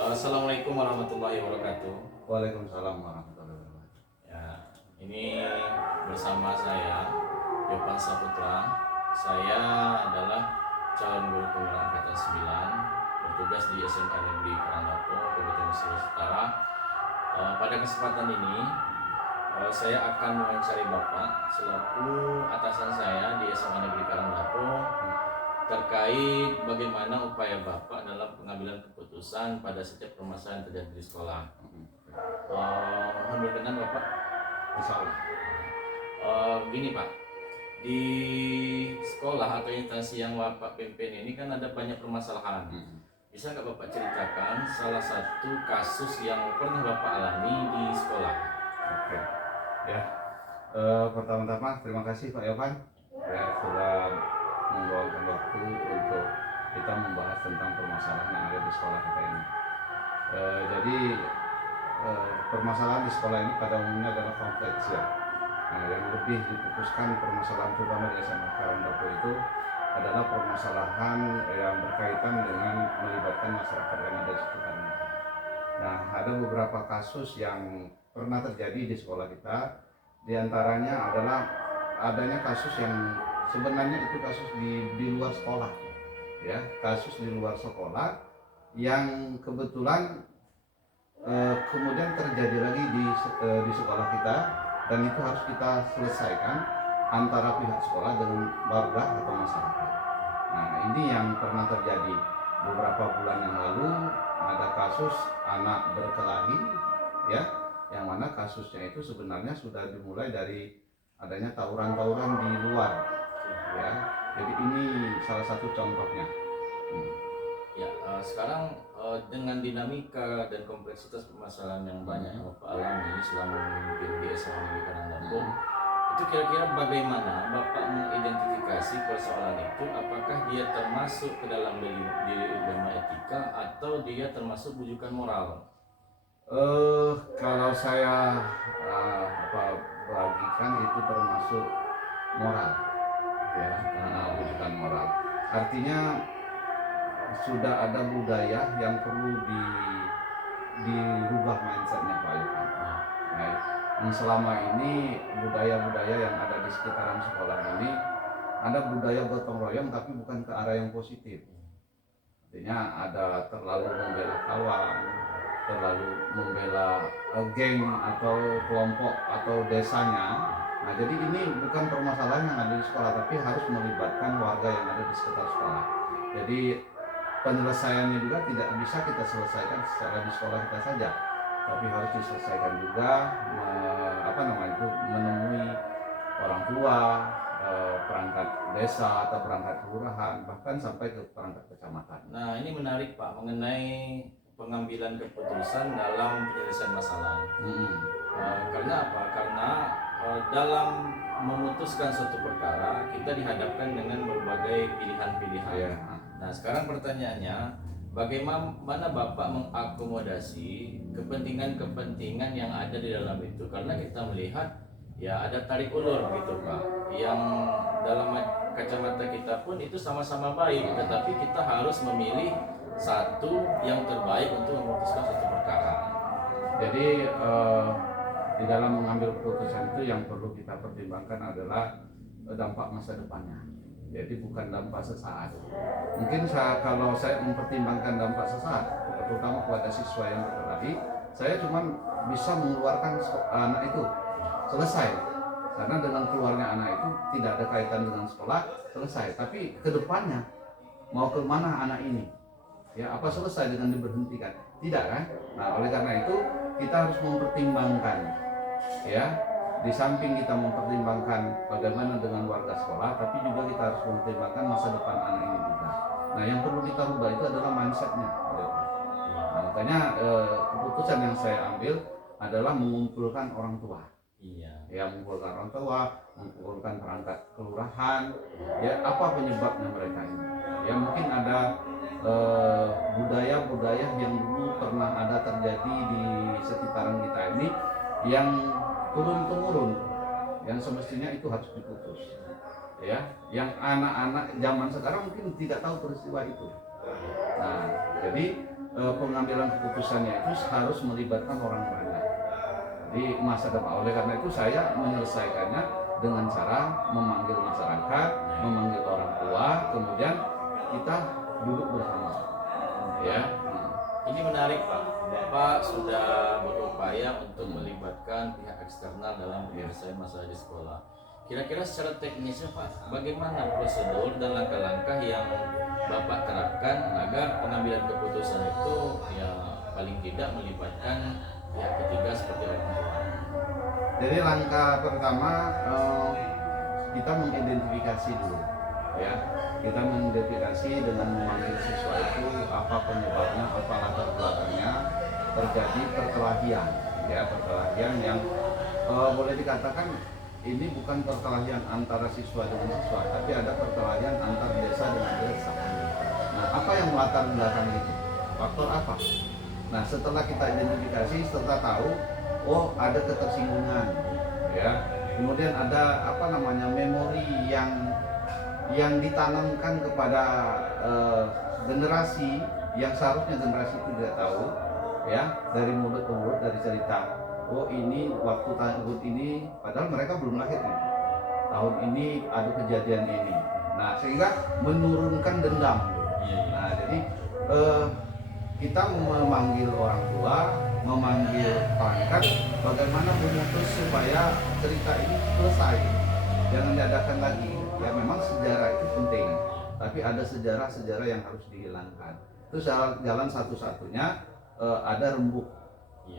Assalamualaikum warahmatullahi wabarakatuh. Waalaikumsalam warahmatullahi wabarakatuh. Ya, ini bersama saya Yopan Saputra. Saya adalah calon guru penggerak angkatan 9, bertugas di SMA Negeri Karangdapo, Kabupaten Sulawesi Utara. Pada kesempatan ini saya akan mewawancari Bapak selaku atasan saya di SMA Negeri Karangdapo terkait bagaimana upaya Bapak dalam pengambilan keputusan pada setiap permasalahan yang terjadi di sekolah. Mohon berkenan Bapak. Insya Allah. Gini Pak, di sekolah atau instansi yang Bapak pimpin ini kan ada banyak permasalahan. Bisa nggak Bapak ceritakan salah satu kasus yang pernah Bapak alami di sekolah? Oke. Ya. Pertama-tama terima kasih Pak Yohan ya sudah meluangkan waktu untuk kita membahas tentang permasalahan yang ada di sekolah kita ini. Jadi permasalahan di sekolah ini pada umumnya adalah kompleks ya. Nah, yang lebih difokuskan permasalahan terutama di SMA Karangdapo itu adalah permasalahan yang berkaitan dengan melibatkan masyarakat yang ada di sekitarnya. Nah, ada beberapa kasus yang pernah terjadi di sekolah kita. Di antaranya adalah adanya kasus yang sebenarnya itu kasus di luar sekolah, ya, kasus di luar sekolah yang kebetulan kemudian terjadi lagi di sekolah kita, dan itu harus kita selesaikan antara pihak sekolah dengan warga atau masyarakat. Nah, ini yang pernah terjadi beberapa bulan yang lalu. Ada kasus anak berkelahi, ya, yang mana kasusnya itu sebenarnya sudah dimulai dari adanya tawuran-tawuran di luar, ya. Jadi ini salah satu contohnya. Ya, sekarang dengan dinamika dan kompleksitas permasalahan yang banyak yang Bapak alami selama memimpin di SMA Negeri Karangdapo, itu kira-kira bagaimana Bapak mengidentifikasi persoalan itu? Apakah dia termasuk ke dalam dilema etika atau dia termasuk bujukan moral? Kalau saya bagikan itu termasuk moral, ya, bukan moral. Artinya sudah ada budaya yang perlu dirubah mindsetnya Pak Yohan. Nah, yang selama ini budaya-budaya yang ada di sekitaran sekolah ini ada budaya gotong royong tapi bukan ke arah yang positif. Artinya ada terlalu membela kawan, terlalu membela geng atau kelompok atau desanya. Nah, jadi ini bukan permasalahan yang ada di sekolah, tapi harus melibatkan warga yang ada di sekitar sekolah. Jadi penyelesaiannya juga tidak bisa kita selesaikan secara di sekolah kita saja, tapi harus diselesaikan juga menemui orang tua, perangkat desa atau perangkat kelurahan, bahkan sampai ke perangkat kecamatan. Nah, ini menarik Pak mengenai pengambilan keputusan dalam penyelesaian masalah. Karena apa? Karena dalam memutuskan suatu perkara kita dihadapkan dengan berbagai pilihan-pilihan. Yeah. Nah, sekarang pertanyaannya, bagaimana Bapak mengakomodasi kepentingan-kepentingan yang ada di dalam itu? Karena kita melihat ya ada tarik ulur gitu Pak, yang dalam kacamata kita pun itu sama-sama baik, tetapi kita harus memilih satu yang terbaik untuk memutuskan suatu perkara. Jadi di dalam mengambil keputusan itu yang perlu kita pertimbangkan adalah dampak masa depannya. Jadi bukan dampak sesaat. Mungkin kalau saya mempertimbangkan dampak sesaat, terutama kepada siswa yang berkelahi, saya cuma bisa mengeluarkan anak itu selesai. Karena dengan keluarnya anak itu tidak ada kaitan dengan sekolah, selesai. Tapi kedepannya mau ke mana anak ini? Ya, apa selesai dengan diberhentikan? Tidak kan? Nah, oleh karena itu kita harus mempertimbangkan, ya. Di samping kita mempertimbangkan bagaimana dengan warga sekolah, tapi juga kita harus mempertimbangkan masa depan anak ini juga. Nah, yang perlu kita rubah itu adalah mindsetnya. Nah, makanya keputusan yang saya ambil adalah mengumpulkan orang tua. Ya, mengumpulkan orang tua, mengumpulkan perangkat kelurahan. Ya, apa penyebabnya mereka ini? Ya, mungkin ada budaya-budaya yang dulu pernah ada terjadi di sekitaran kita ini yang turun-temurun, yang semestinya itu harus diputus, ya. Yang anak-anak zaman sekarang mungkin tidak tahu peristiwa itu. Nah, jadi pengambilan keputusannya itu harus melibatkan orang banyak di masa depan. Oleh karena itu saya menyelesaikannya dengan cara memanggil masyarakat, memanggil orang tua, kemudian kita duduk bersama. Ya. Ini menarik Pak. Bapak sudah berupaya untuk melibatkan pihak eksternal dalam penyelesaian masalah di sekolah. Kira-kira secara teknisnya Pak, bagaimana prosedur dan langkah-langkah yang Bapak terapkan agar pengambilan keputusan itu ya paling tidak melibatkan pihak ketiga seperti orang tua? Jadi langkah pertama kita mengidentifikasi dulu, ya. Kita mengidentifikasi dengan memanggil siswa itu apa penyebabnya, apa latar belakangnya terjadi perkelahian, ya, perkelahian yang boleh dikatakan ini bukan perkelahian antara siswa dengan siswa, tapi ada perkelahian antar desa dengan desa. Nah, apa yang melatar belakang itu? Faktor apa? Nah, setelah kita identifikasi, setelah tahu, oh ada ketersinggungan, ya. Kemudian ada apa namanya memori yang ditanamkan kepada generasi yang seharusnya generasi itu tidak tahu, ya, dari mulut ke mulut, dari cerita. Oh ini waktu tahun ini, padahal mereka belum lahir nih. Tahun ini ada kejadian ini. Nah, sehingga menurunkan dendam. Nah, jadi kita memanggil orang tua, memanggil perangkat, bagaimana memutus supaya cerita ini selesai, jangan diadakan lagi. Ya memang sejarah itu penting, tapi ada sejarah-sejarah yang harus dihilangkan. Itu jalan satu-satunya ada rembuk,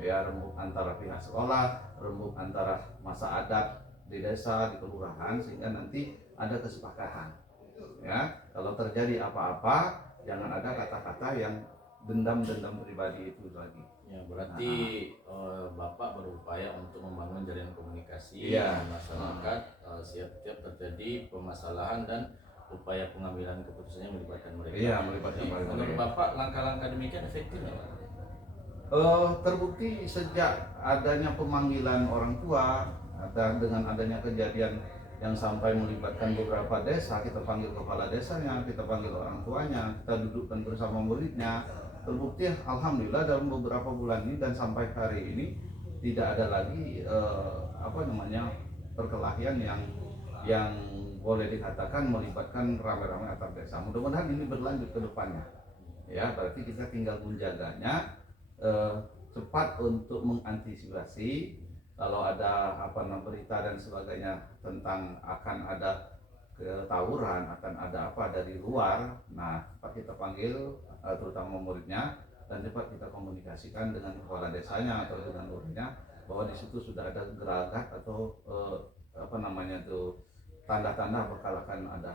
ya, rembuk antara pihak sekolah, rembuk antara masa adat di desa, di kelurahan, sehingga nanti ada kesepakatan. Ya, kalau terjadi apa-apa, jangan ada kata-kata yang dendam-dendam pribadi itu lagi. Ya, berarti Bapak berupaya untuk membangun jaringan komunikasi Iya. dengan masyarakat setiap terjadi permasalahan dan upaya pengambilan keputusannya melibatkan mereka. Iya, melibatkan mereka. Menurut Bapak langkah-langkah demikian efektif nggak Pak? Terbukti sejak adanya pemanggilan orang tua dan dengan adanya kejadian yang sampai melibatkan beberapa desa, kita panggil kepala desanya, kita panggil orang tuanya, kita dudukkan bersama muridnya. Terbukti alhamdulillah dalam beberapa bulan ini dan sampai hari ini tidak ada lagi perkelahian yang boleh dikatakan melibatkan ramai-ramai antar desa. Mudah-mudahan ini berlanjut ke depannya. Ya, berarti kita tinggal menjaganya cepat untuk mengantisipasi kalau ada berita dan sebagainya tentang akan ada tawuran, akan ada apa dari luar. Nah, cepat kita panggil terutama muridnya dan cepat kita komunikasikan dengan kepala desanya atau dengan muridnya bahwa di situ sudah ada gerakan atau tanda-tanda bakal akan ada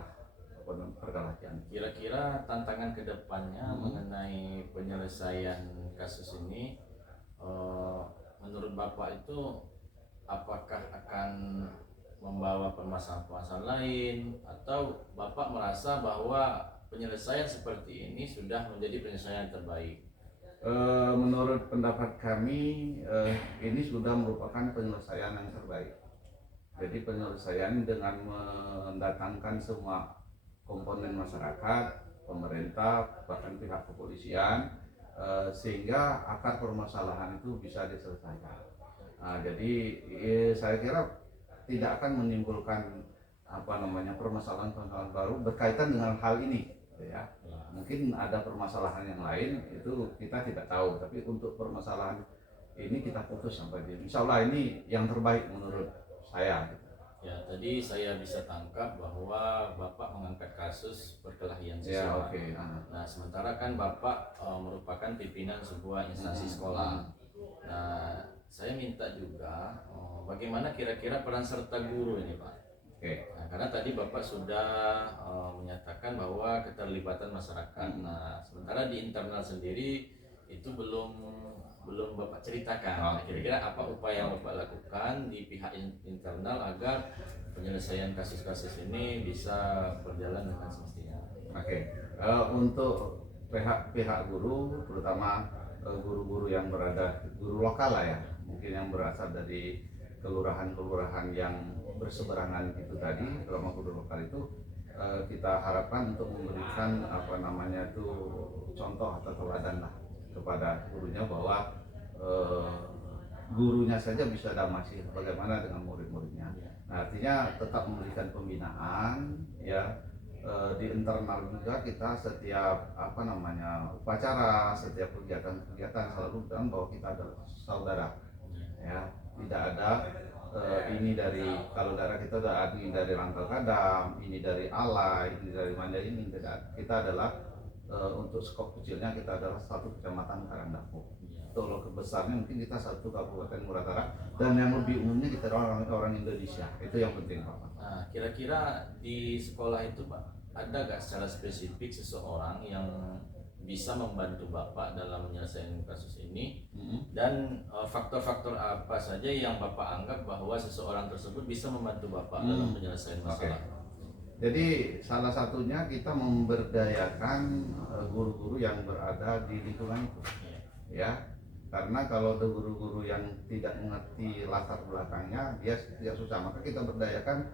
perkelahian. Kira-kira tantangan kedepannya mengenai penyelesaian kasus ini, menurut Bapak itu apakah akan membawa permasalahan lain atau Bapak merasa bahwa penyelesaian seperti ini sudah menjadi penyelesaian terbaik? Menurut pendapat kami ini sudah merupakan penyelesaian yang terbaik. Jadi penyelesaian dengan mendatangkan semua komponen masyarakat, pemerintah, bahkan pihak kepolisian, sehingga akar permasalahan itu bisa diselesaikan. Nah, jadi saya kira tidak akan menimbulkan permasalahan-permasalahan baru berkaitan dengan hal ini, ya. Mungkin ada permasalahan yang lain itu kita tidak tahu, tapi untuk permasalahan ini kita putus sampai di insya Allah ini yang terbaik menurut saya. Ya, tadi saya bisa tangkap bahwa Bapak mengangkat kasus perkelahian Ya, siswa. okay. Nah, sementara kan Bapak merupakan pimpinan sebuah instansi sekolah. Nah, saya minta juga bagaimana kira-kira peran serta guru ini, Pak? Okay. Nah, karena tadi Bapak sudah menyatakan bahwa keterlibatan masyarakat. Nah, sementara di internal sendiri itu belum Bapak ceritakan. Nah, kira-kira apa upaya yang Bapak lakukan di pihak internal agar penyelesaian kasus-kasus ini bisa berjalan dengan semestinya? Oke. Untuk pihak guru, terutama guru-guru yang guru lokal lah ya, mungkin yang berasal dari kelurahan-kelurahan yang berseberangan itu tadi, terutama guru lokal itu kita harapkan untuk memberikan contoh atau teladan lah kepada gurunya bahwa gurunya saja bisa damai, bagaimana dengan murid-muridnya. Nah, artinya tetap memberikan pembinaan ya. Di internal juga kita setiap upacara, setiap kegiatan selalu bilang bahwa kita adalah saudara ya. Tidak ada ini dari, kalau darah kita udah ini dari Rangkal Kadam, ini dari Alai, ini dari Mandailing, tidak. Kita adalah untuk skop kecilnya kita adalah satu kecamatan Karangdapo. Kalau kebesarnya mungkin kita satu kabupaten Muratara, dan yang lebih umumnya kita orang Indonesia. Itu yang penting, Pak. Nah, kira-kira di sekolah itu Pak, ada nggak secara spesifik seseorang yang bisa membantu Bapak dalam menyelesaikan kasus ini, dan faktor-faktor apa saja yang Bapak anggap bahwa seseorang tersebut bisa membantu Bapak dalam menyelesaikan masalah? Jadi salah satunya kita memberdayakan guru-guru yang berada di lingkungan itu, ya. Karena kalau ada guru-guru yang tidak mengerti latar belakangnya, dia susah. Maka kita berdayakan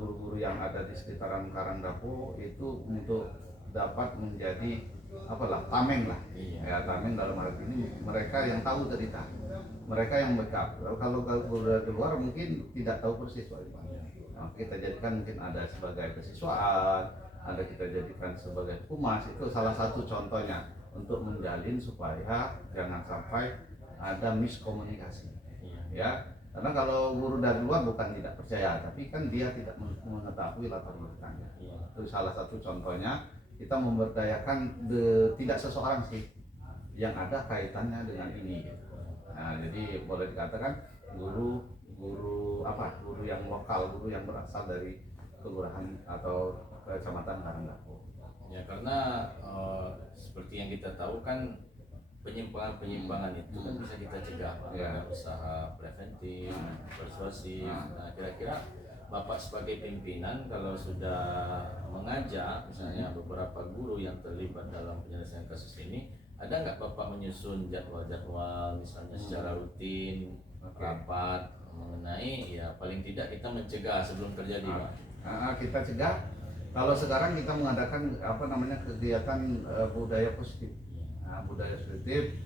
guru-guru yang ada di sekitaran Karangdapo itu untuk dapat menjadi tameng lah. Ya, tameng dalam arti ini mereka yang tahu cerita, mereka yang backup. Kalau guru dari luar mungkin tidak tahu persis Pak. Nah, kita jadikan mungkin ada sebagai kesiswaan, ada kita jadikan sebagai humas. Itu salah satu contohnya untuk menjalin supaya jangan sampai ada miskomunikasi ya. Karena kalau guru dari luar bukan tidak percaya, tapi kan dia tidak mengetahui latar belakangnya. Itu salah satu contohnya. Kita memberdayakan tidak seseorang sih yang ada kaitannya dengan ini gitu. Nah, jadi boleh dikatakan guru yang lokal, guru yang berasal dari kelurahan atau kecamatan Karangdapo. Ya, karena seperti yang kita tahu kan penyimpangan itu kan bisa kita cegah Pak, dengan usaha preventif, persuasif. Nah, kira-kira Bapak sebagai pimpinan kalau sudah mengajak misalnya beberapa guru yang terlibat dalam penyelesaian kasus ini, ada nggak Bapak menyusun jadwal-jadwal misalnya secara rutin, rapat mengenai ya paling tidak kita mencegah sebelum terjadi Pak? Kita cegah. Kalau sekarang kita mengadakan kegiatan budaya positif. Budaya positif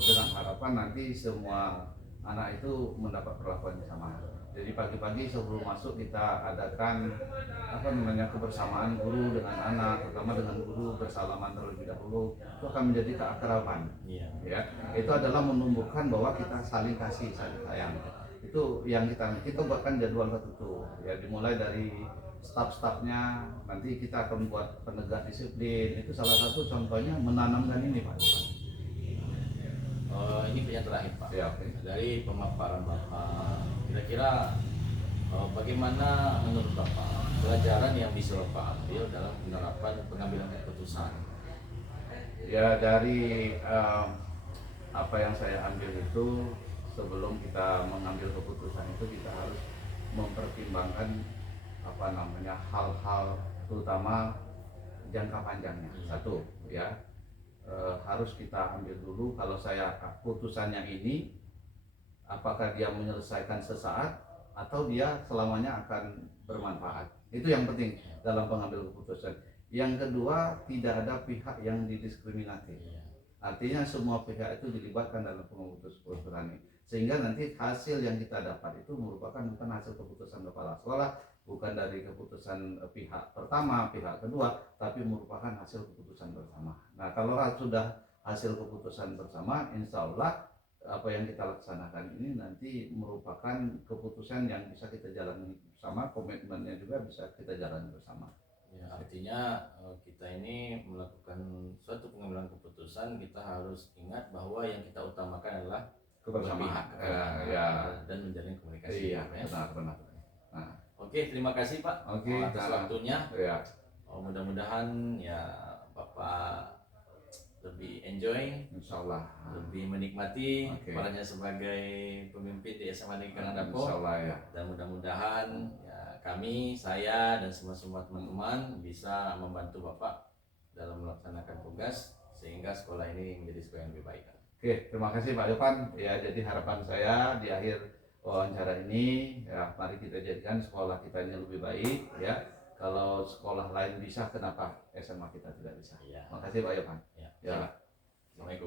dengan harapan nanti semua anak itu mendapat perlakuan yang sama. Jadi pagi-pagi sebelum masuk kita adakan kebersamaan guru dengan anak, terutama dengan guru bersalaman terlebih dahulu. Itu akan menjadi keakraban. Ya, itu adalah menumbuhkan bahwa kita saling kasih, saling sayang. Itu yang kita buatkan jadwal tertentu. Ya, dimulai dari staf-stafnya, nanti kita akan buat penegak disiplin. Itu salah satu contohnya menanamkan ini Pak. Ini yang terakhir Pak. Ya, okay. Dari pemaparan Bapak, kira-kira bagaimana menurut Bapak pelajaran yang bisa Bapak ambil dalam penerapan pengambilan keputusan? Ya, dari apa yang saya ambil itu, sebelum kita mengambil keputusan itu kita harus mempertimbangkan hal-hal terutama jangka panjangnya. Satu ya, harus kita ambil dulu kalau saya putusannya ini apakah dia menyelesaikan sesaat atau dia selamanya akan bermanfaat. Itu yang penting dalam pengambil keputusan. Yang kedua, tidak ada pihak yang didiskriminasi. Artinya semua pihak itu dilibatkan dalam keputusan ini, sehingga nanti hasil yang kita dapat itu merupakan bukan hasil keputusan kepala sekolah, bukan dari keputusan pihak pertama, pihak kedua, tapi merupakan hasil keputusan bersama. Nah, kalau sudah hasil keputusan bersama, insya Allah apa yang kita laksanakan ini nanti merupakan keputusan yang bisa kita jalani bersama, komitmennya juga bisa kita jalani bersama. Ya, artinya kita ini melakukan suatu pengambilan keputusan, kita harus ingat bahwa yang kita utamakan adalah kebersamaan dan menjalin komunikasi. Iya, benar. Nah, oke, terima kasih Pak atas waktunya. Ya. Mudah-mudahan ya Bapak lebih enjoy, Insyaallah, lebih menikmati perannya sebagai pemimpin di SMA Negeri Karangdapo. Insyaallah ya. Dan mudah-mudahan ya saya dan semua teman-teman bisa membantu Bapak dalam melaksanakan tugas sehingga sekolah ini menjadi sekolah yang lebih baik. Oke, terima kasih Pak Yopan. Ya, jadi harapan saya di akhir wawancara ini ya, mari kita jadikan sekolah kita ini lebih baik ya. Kalau sekolah lain bisa, kenapa SMA kita tidak bisa? Ya. Makasih Pak Yopan. Ya. Assalamualaikum.